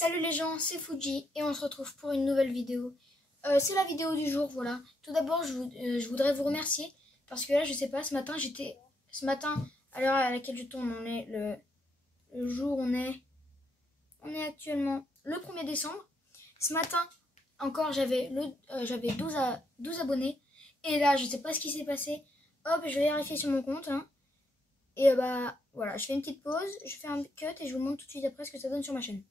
Salut les gens, c'est Fuji et on se retrouve pour une nouvelle vidéo. C'est la vidéo du jour, voilà. Tout d'abord, je voudrais vous remercier parce que là, je sais pas, ce matin, à l'heure à laquelle je tourne, on est le jour, on est actuellement le 1er décembre. Ce matin, encore, j'avais 12 abonnés et là, je sais pas ce qui s'est passé. Hop, je vais vérifier sur mon compte, hein. Et bah, voilà, je fais une petite pause, je fais un cut et je vous montre tout de suite après ce que ça donne sur ma chaîne.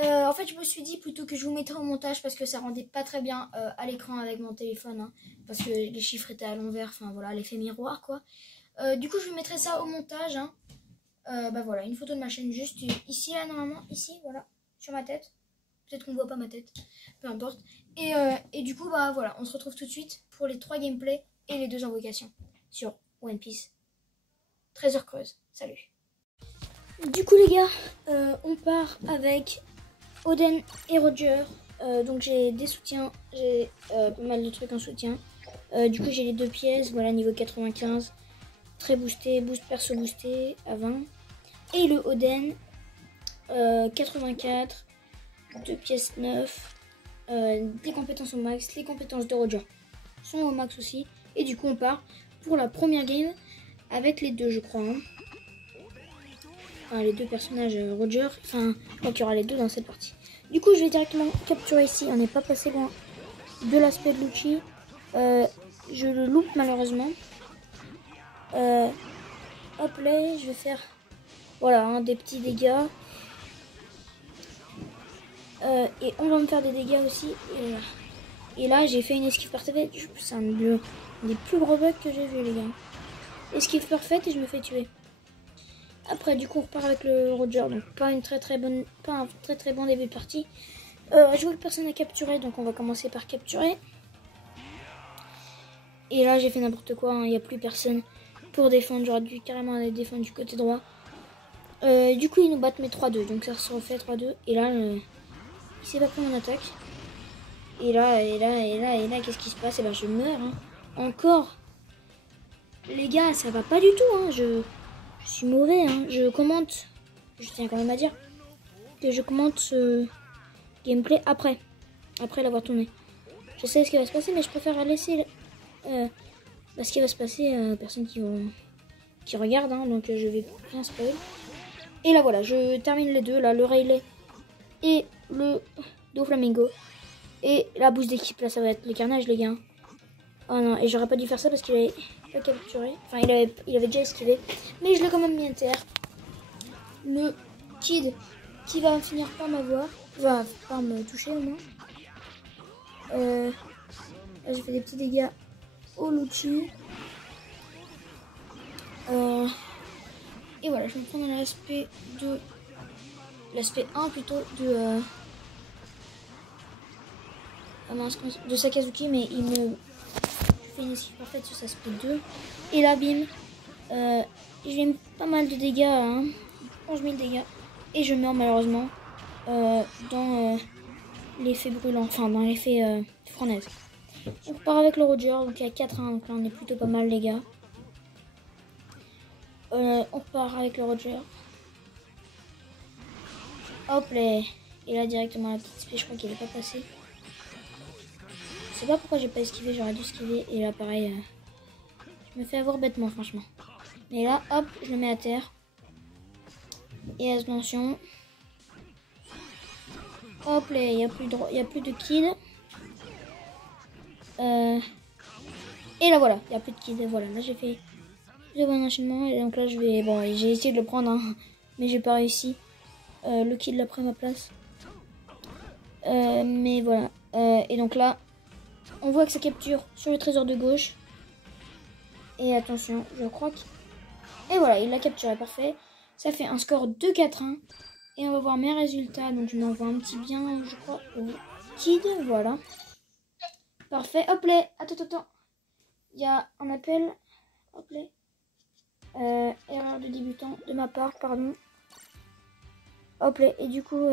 En fait, je me suis dit plutôt que je vous mettrais au montage parce que ça rendait pas très bien à l'écran avec mon téléphone, hein, parce que les chiffres étaient à l'envers, enfin voilà, l'effet miroir quoi. Du coup, je vous mettrai ça au montage, hein. Bah voilà, une photo de ma chaîne juste ici, là, normalement, ici, voilà, sur ma tête. Peut-être qu'on voit pas ma tête, peu importe. Et du coup, bah voilà, on se retrouve tout de suite pour les 3 gameplays et les 2 invocations sur One Piece. Trésor creuse, salut. Du coup les gars, on part avec Oden et Roger. Donc j'ai des soutiens, j'ai pas mal de trucs en soutien. Du coup j'ai les 2 pièces, voilà, niveau 95, très boosté, boost perso boosté à 20. Et le Oden 84, 2 pièces 9, des compétences au max, les compétences de Roger sont au max aussi. Et du coup on part pour la première game avec les deux, je crois, hein. Enfin, les 2 personnages Roger, enfin je crois qu'il y aura les 2 dans cette partie. Du coup je vais directement capturer ici, on n'est pas passé loin de l'aspect de Lucci. Je le loupe malheureusement. Hop là, je vais faire voilà, hein, des petits dégâts. Et on va me faire des dégâts aussi. Et là j'ai fait une esquive parfaite. C'est un des plus gros bugs que j'ai vu les gars. Esquive parfaite et je me fais tuer. Après du coup on repart avec le Roger, donc pas un très très bon début de partie. Je vois que personne n'a capturé, donc on va commencer par capturer. Et là j'ai fait n'importe quoi, hein, il n'y a plus personne pour défendre, j'aurais dû carrément aller défendre du côté droit. Du coup ils nous battent mais 3-2, donc ça se refait 3-2. Et là il s'est pas pris mon attaque. Et là qu'est-ce qui se passe? Et ben je meurs, hein. Encore. Les gars, ça va pas du tout, hein. Je suis mauvais, hein. Je tiens quand même à dire que je commente ce gameplay après l'avoir tourné. Je sais ce qui va se passer, mais je préfère laisser ce qui va se passer aux personnes qui regardent, hein, donc je vais rien spoil. Et là voilà, je termine les deux, là, le Rayleigh et le Doflamingo. Et la boost d'équipe, là, ça va être le carnage, les gars. Oh non, et j'aurais pas dû faire ça parce qu'il avait pas capturé. Enfin, il avait déjà esquivé. Mais je l'ai quand même mis à terre. Le Kid qui va finir par m'avoir, va par me toucher au moins. Là, j'ai fait des petits dégâts au Lucci. Et voilà, je vais me prendre l'aspect 1 plutôt de Sakazuki, mais il me fait une esquive parfaite sur l'aspect 2. Et là, bim, j'ai pas mal de dégâts, hein, 11 000 dégâts. Et je meurs malheureusement dans l'effet brûlant, enfin dans l'effet fournaise. On repart avec le Roger, donc il y a 4-1, donc là on est plutôt pas mal les gars. On repart avec le Roger. Hop là. Et là directement la petite spé, je crois qu'il est pas passé. Je sais pas pourquoi j'ai pas esquivé, j'aurais dû esquiver. Et là pareil, je me fais avoir bêtement franchement. Mais là hop, je le mets à terre. Et attention. Hop là, il n'y a plus de Kid. Et là voilà, il n'y a plus de Kid. Voilà, là j'ai fait le bon enchaînement. Et donc là je vais... Bon, j'ai essayé de le prendre, hein, mais j'ai pas réussi. Le Kid l'a pris à ma place. Mais voilà. Et donc là, on voit que ça capture sur le trésor de gauche. Et attention, je crois que... Et voilà, il l'a capturé, parfait. Ça fait un score de 4-1. Et on va voir mes résultats. Donc je m'envoie un petit bien, je crois, au Kid. Voilà. Parfait. Hop là. Attends. Il y a un appel. Hop là. Erreur de débutant de ma part, pardon. Hop là. Et du coup,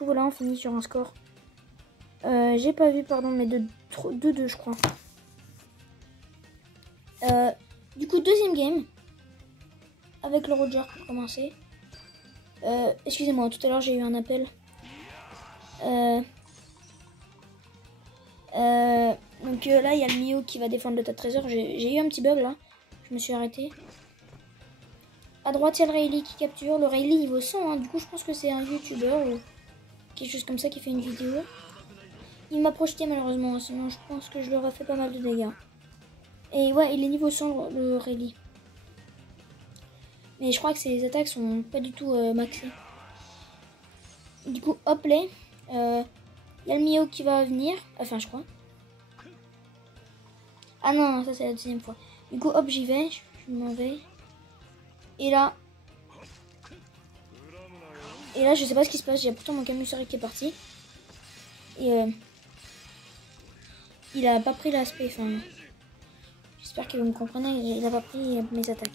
voilà, on finit sur un score. J'ai pas vu, pardon, mais de 2-2, je crois. Du coup, deuxième game. Avec le Roger pour commencer. Excusez-moi, tout à l'heure j'ai eu un appel. Donc là, il y a le Mio qui va défendre le tas de trésors. J'ai eu un petit bug là. Je me suis arrêté. À droite, il y a le Rayleigh qui capture. Le Rayleigh niveau 100. Hein. Du coup, je pense que c'est un YouTuber ou quelque chose comme ça qui fait une vidéo. Il m'a projeté malheureusement. Sinon, je pense que je leur ai fait pas mal de dégâts. Et ouais, il est niveau 100 le Rayleigh. Mais je crois que ses attaques sont pas du tout maxées. Du coup, hop là. Il y a le Mio qui va venir. Enfin, je crois. Ah non, ça c'est la deuxième fois. Du coup, hop, j'y vais. Je m'en vais. Et là, je sais pas ce qui se passe. J'ai pourtant mon Camusari qui est parti. Et il a pas pris l'aspect. Enfin, j'espère que vous me comprenez. Il a pas pris mes attaques.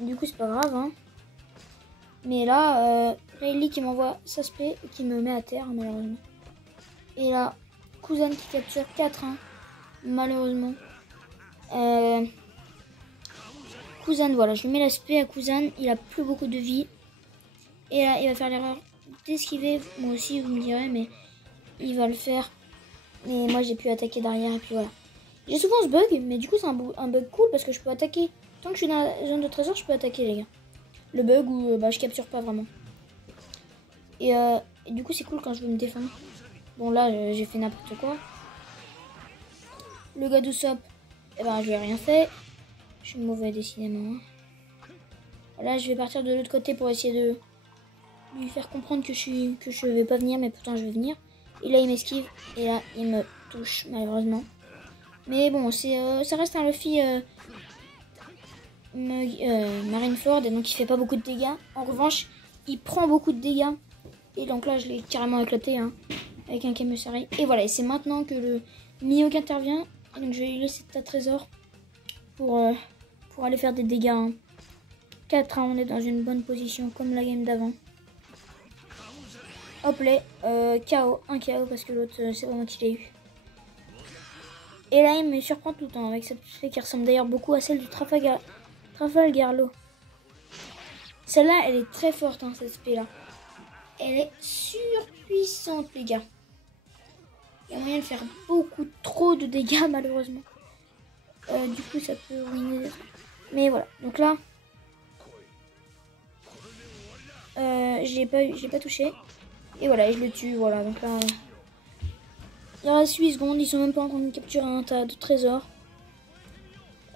Du coup, c'est pas grave. Hein. Mais là, Rayleigh qui m'envoie sa spé et qui me met à terre, malheureusement. Et là, Kuzan qui capture 4-1. Malheureusement. Kuzan, voilà, je lui mets l'aspect à Kuzan. Il a plus beaucoup de vie. Et là, il va faire l'erreur d'esquiver. Moi aussi, vous me direz, mais il va le faire. Mais moi, j'ai pu attaquer derrière et puis voilà. J'ai souvent ce bug, mais du coup, c'est un bug cool parce que je peux attaquer. Tant que je suis dans la zone de trésor, je peux attaquer, les gars. Le bug où je capture pas vraiment. Et du coup, c'est cool quand je veux me défendre. Bon, là, j'ai fait n'importe quoi. Le gars d'Usopp, eh ben, je lui ai rien fait. Je suis mauvais, décidément. Là, je vais partir de l'autre côté pour essayer de lui faire comprendre que je vais pas venir, mais pourtant je vais venir. Et là, il m'esquive. Et là, il me touche, malheureusement. Mais bon, ça reste un Luffy Marineford. Et donc, il fait pas beaucoup de dégâts. En revanche, il prend beaucoup de dégâts. Et donc là, je l'ai carrément éclaté. Hein, avec un Camusari. Et voilà, et c'est maintenant que le Mio qui intervient. Et donc, je vais lui laisser ta trésor pour aller faire des dégâts. Hein. 4, hein, on est dans une bonne position comme la game d'avant. Hop là, KO, un KO parce que l'autre c'est pas moi qui l'ai eu. Et là il me surprend tout le temps avec cette spé qui ressemble d'ailleurs beaucoup à celle du Trafalgarlo. Celle-là elle est très forte hein, cette spé là. Elle est surpuissante les gars. Il y a moyen de faire beaucoup trop de dégâts malheureusement. Du coup ça peut ruiner des trucs. Mais voilà, donc là j'ai pas touché. Et voilà, je le tue, voilà. Donc là, il reste 8 secondes, ils sont même pas en train de capturer un tas de trésors.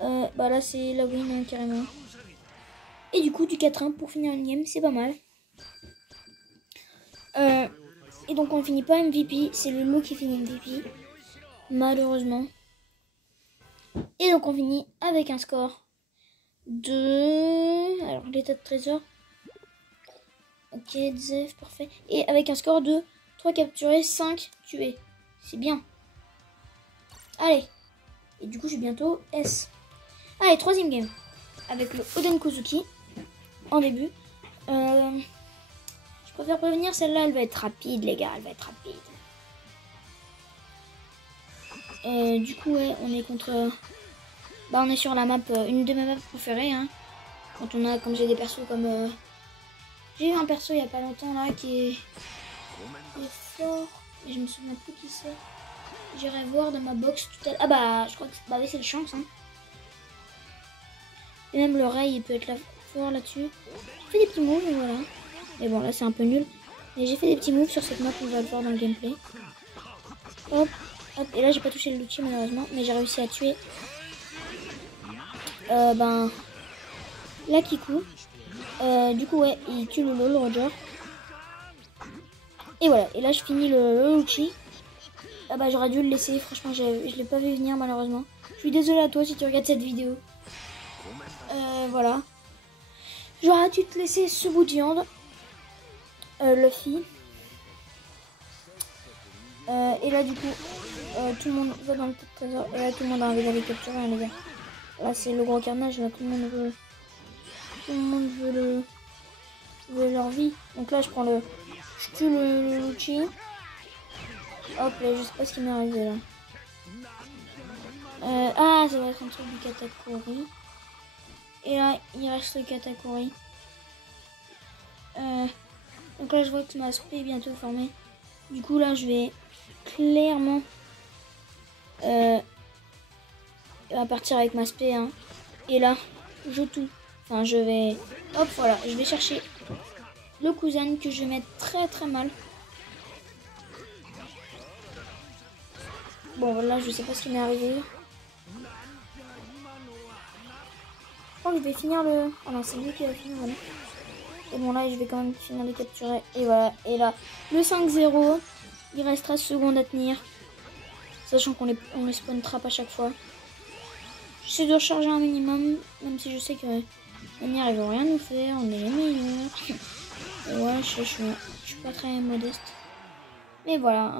Bah là, c'est la win, hein, carrément. Et du coup, du 4-1 pour finir une game, c'est pas mal. Et donc, on finit pas MVP, c'est le lot qui finit MVP. Malheureusement. Et donc, on finit avec un score de... Alors, l'état de trésor. Ok, Zef, parfait. Et avec un score de 3 capturés, 5 tués. C'est bien. Allez. Et du coup, je suis bientôt S. Allez, troisième game. Avec le Oden Kozuki. En début. Je préfère prévenir, celle-là, elle va être rapide, les gars. Elle va être rapide. Du coup, ouais, on est contre... Bah, on est sur la map, une de mes maps préférées. Hein. Quand j'ai des persos comme... J'ai eu un perso il y a pas longtemps là qui est fort. Et je me souviens plus qui c'est. J'irai voir dans ma box tout à l'heure. Ah bah je crois que bah oui c'est le chance hein. Et même le Ray il peut être là, fort là-dessus. J'ai fait des petits moves voilà. Mais bon là c'est un peu nul. Mais j'ai fait des petits moves sur cette map, on va le voir dans le gameplay. Hop, hop. Et là j'ai pas touché le Lucci malheureusement. Mais j'ai réussi à tuer la Kiku. Du coup ouais il tue le LOL Roger. Et voilà, et là je finis le Lucci. Ah bah j'aurais dû le laisser, franchement je l'ai pas vu venir malheureusement. Je suis désolée à toi si tu regardes cette vidéo. Voilà. J'aurais dû te laisser ce bout de viande. Luffy. Et là du coup, tout le monde va dans le trésor. Et là tout le monde a envie d'aller capturer hein, les gars. Là c'est le gros carnage, là tout le monde veut... Tout le monde veut leur vie. Donc là je prends le... Je tue le Lucci. Hop là, je sais pas ce qui m'est arrivé là. Ah, ça va être un truc du Katakuri. Et là, il reste le Katakuri. Donc là, je vois que ma spé est bientôt formée. Du coup, là, je vais clairement partir avec ma spé. Hein. Et là, je tout. Enfin, je vais... Hop, voilà. Je vais chercher le cousin que je vais mettre très très mal. Bon, voilà, je sais pas ce qui m'est arrivé. Je crois que je vais finir le... Oh non, c'est lui qui va finir, voilà. Et bon, là, je vais quand même finir de capturer. Et voilà. Et là, le 5-0. Il reste 13 secondes à tenir. Sachant qu'on les spawn trap à chaque fois. J'essaie de recharger un minimum. Même si je sais que manière, ils vont rien nous faire. On est les meilleurs. Ouais, je suis pas très modeste. Mais voilà,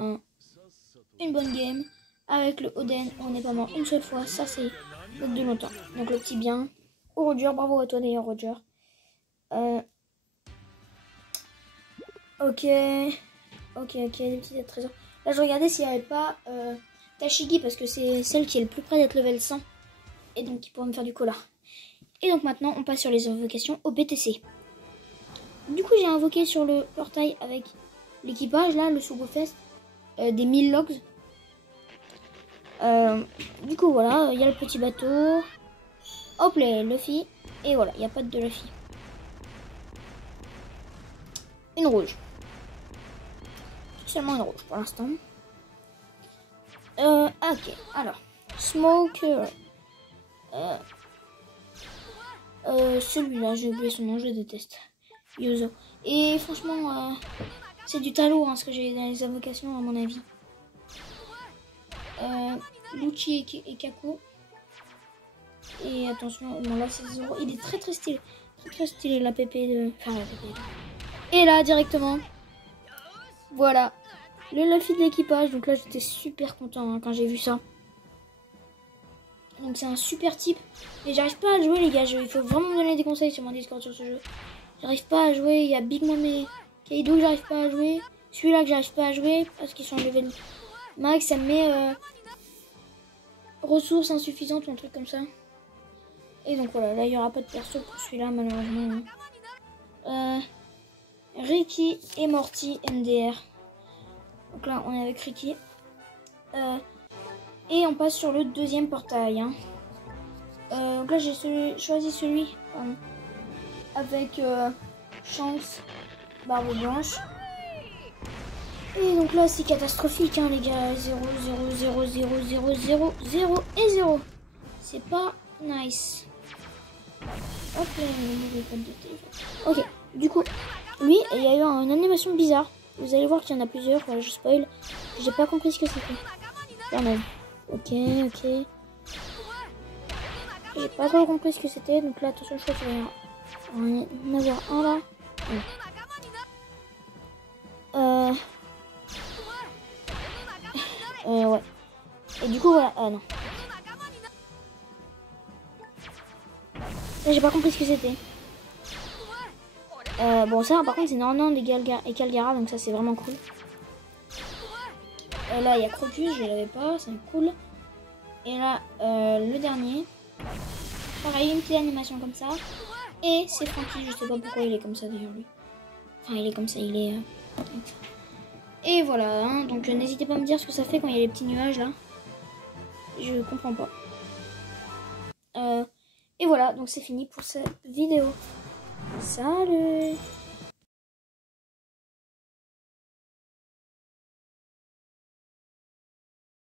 une bonne game. Avec le Oden, on n'est pas mort une seule fois. Ça, c'est de longtemps. Donc, le petit bien. Oh, Roger, bravo à toi d'ailleurs, Roger. Ok, les petits trésors. Là, je regardais s'il n'y avait pas Tashigi parce que c'est celle qui est le plus près d'être level 100. Et donc, qui pourrait me faire du cola. Et donc, maintenant, on passe sur les invocations au BTC. Du coup, j'ai invoqué sur le portail avec l'équipage, là, le Sugofest, des 1000 logs. Du coup, voilà, il y a le petit bateau. Hop, les Luffy. Et voilà, il n'y a pas de Luffy. Une rouge. Seulement une rouge pour l'instant. Ok, alors. Smoker. Celui-là, j'ai oublié son nom, je le déteste. Yuzo. Et franchement, c'est du talot hein, ce que j'ai dans les invocations à mon avis. Lucci et Kaku. Et attention, bon là c'est Zoro. Il est très stylé. Très stylé la PP de... Enfin la PP de... Et là directement. Voilà. Le Luffy de l'équipage. Donc là j'étais super content hein, quand j'ai vu ça. Donc c'est un super type. Mais j'arrive pas à le jouer les gars. Il faut vraiment me donner des conseils sur mon Discord sur ce jeu. J'arrive pas à jouer. Il y a Big Mom et Kaido que j'arrive pas à jouer. Celui-là que j'arrive pas à jouer. Parce qu'ils sont level max. Ça me met ressources insuffisantes ou un truc comme ça. Et donc voilà. Là il n'y aura pas de perso pour celui-là malheureusement. Ricky et Morty MDR. Donc là on est avec Ricky. Et on passe sur le deuxième portail. Hein. Donc là j'ai choisi celui avec Chance, Barbe Blanche. Et donc là c'est catastrophique hein, les gars. 0, 0, 0, 0, 0, 0, 0 et 0. C'est pas nice. Hop là, le code de téléphone. Ok, du coup, lui, il y a eu une animation bizarre. Vous allez voir qu'il y en a plusieurs. Voilà, je spoil. J'ai pas compris ce que c'était. Quand même. Ok. J'ai pas trop compris ce que c'était. Donc là, attention, je crois qu'il va y en avoir un là. Ouais. Et du coup, voilà. Ah non. J'ai pas compris ce que c'était. Bon, ça, par contre, c'est Nornan et Calgara. Donc ça, c'est vraiment cool. Là, il y a Crocus. Je l'avais pas. C'est cool. Et là, le dernier. Pareil, une petite animation comme ça. Et c'est Franky, je sais pas pourquoi il est comme ça d'ailleurs lui. Enfin, il est comme ça, il est... Et voilà, hein, donc n'hésitez pas à me dire ce que ça fait quand il y a les petits nuages là. Je comprends pas. Et voilà, donc c'est fini pour cette vidéo. Salut!